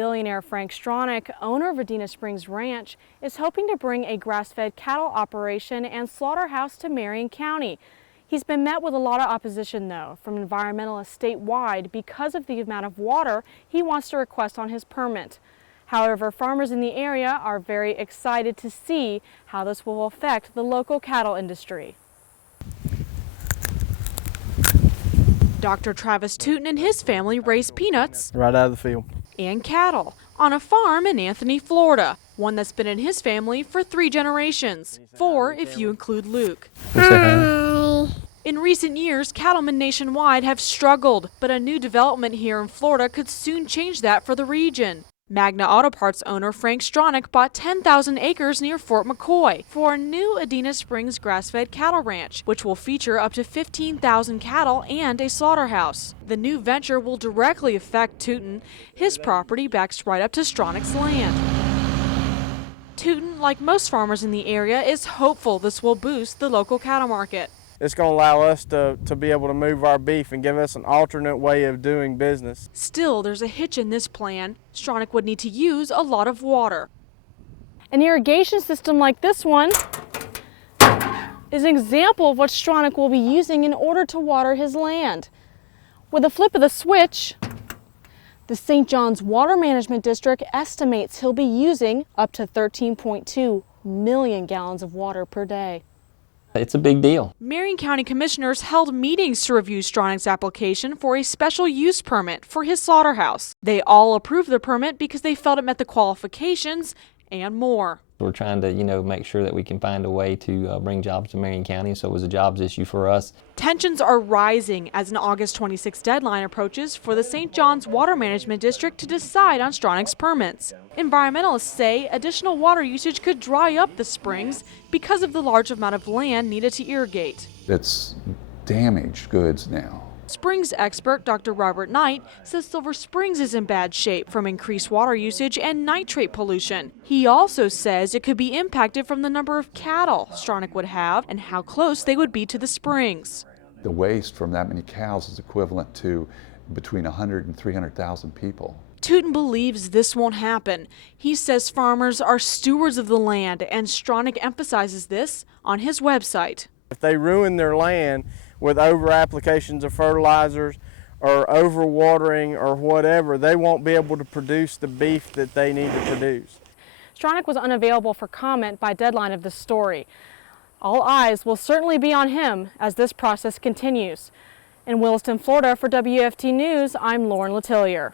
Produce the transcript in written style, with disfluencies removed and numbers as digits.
Billionaire Frank Stronach, owner of Adena Springs Ranch, is hoping to bring a grass-fed cattle operation and slaughterhouse to Marion County. He's been met with a lot of opposition, though, from environmentalists statewide because of the amount of water he wants to request on his permit. However, farmers in the area are very excited to see how this will affect the local cattle industry. Dr. Travis Tootin and his family raise peanuts right out of the field and cattle on a farm in Anthony, Florida, one that's been in his family for 3 generations, 4 if you include Luke. Hi. In recent years, cattlemen nationwide have struggled, but a new development here in Florida could soon change that for the region. Magna Auto Parts owner Frank Stronach bought 10,000 acres near Fort McCoy for a new Adena Springs grass-fed cattle ranch, which will feature up to 15,000 cattle and a slaughterhouse. The new venture will directly affect Tootin. His property backs right up to Stronach's land. Tootin, like most farmers in the area, is hopeful this will boost the local cattle market. It's going to allow us to be able to move our beef and give us an alternate way of doing business. Still, there's a hitch in this plan. Stronach would need to use a lot of water. An irrigation system like this one is an example of what Stronach will be using in order to water his land. With a flip of the switch, the St. John's Water Management District estimates he'll be using up to 13.2 million gallons of water per day. It's a big deal. Marion County commissioners held meetings to review Stronach's application for a special use permit for his slaughterhouse. They all approved the permit because they felt it met the qualifications and more. We're trying to, make sure that we can find a way to bring jobs to Marion County, so it was a jobs issue for us. Tensions are rising as an August 26 deadline approaches for the St. John's Water Management District to decide on Stronach's permits. Environmentalists say additional water usage could dry up the springs because of the large amount of land needed to irrigate. It's damaged goods now. Springs expert Dr. Robert Knight says Silver Springs is in bad shape from increased water usage and nitrate pollution. He also says it could be impacted from the number of cattle Stronach would have and how close they would be to the springs. The waste from that many cows is equivalent to between 100 and 300,000 people. Tootin believes this won't happen. He says farmers are stewards of the land, and Stronach emphasizes this on his website. If they ruin their land with over applications of fertilizers or overwatering or whatever, they won't be able to produce the beef that they need to produce. Stronach was unavailable for comment by deadline of this story. All eyes will certainly be on him as this process continues. In Williston, Florida, for WFT News, I'm Lauren Lettelier.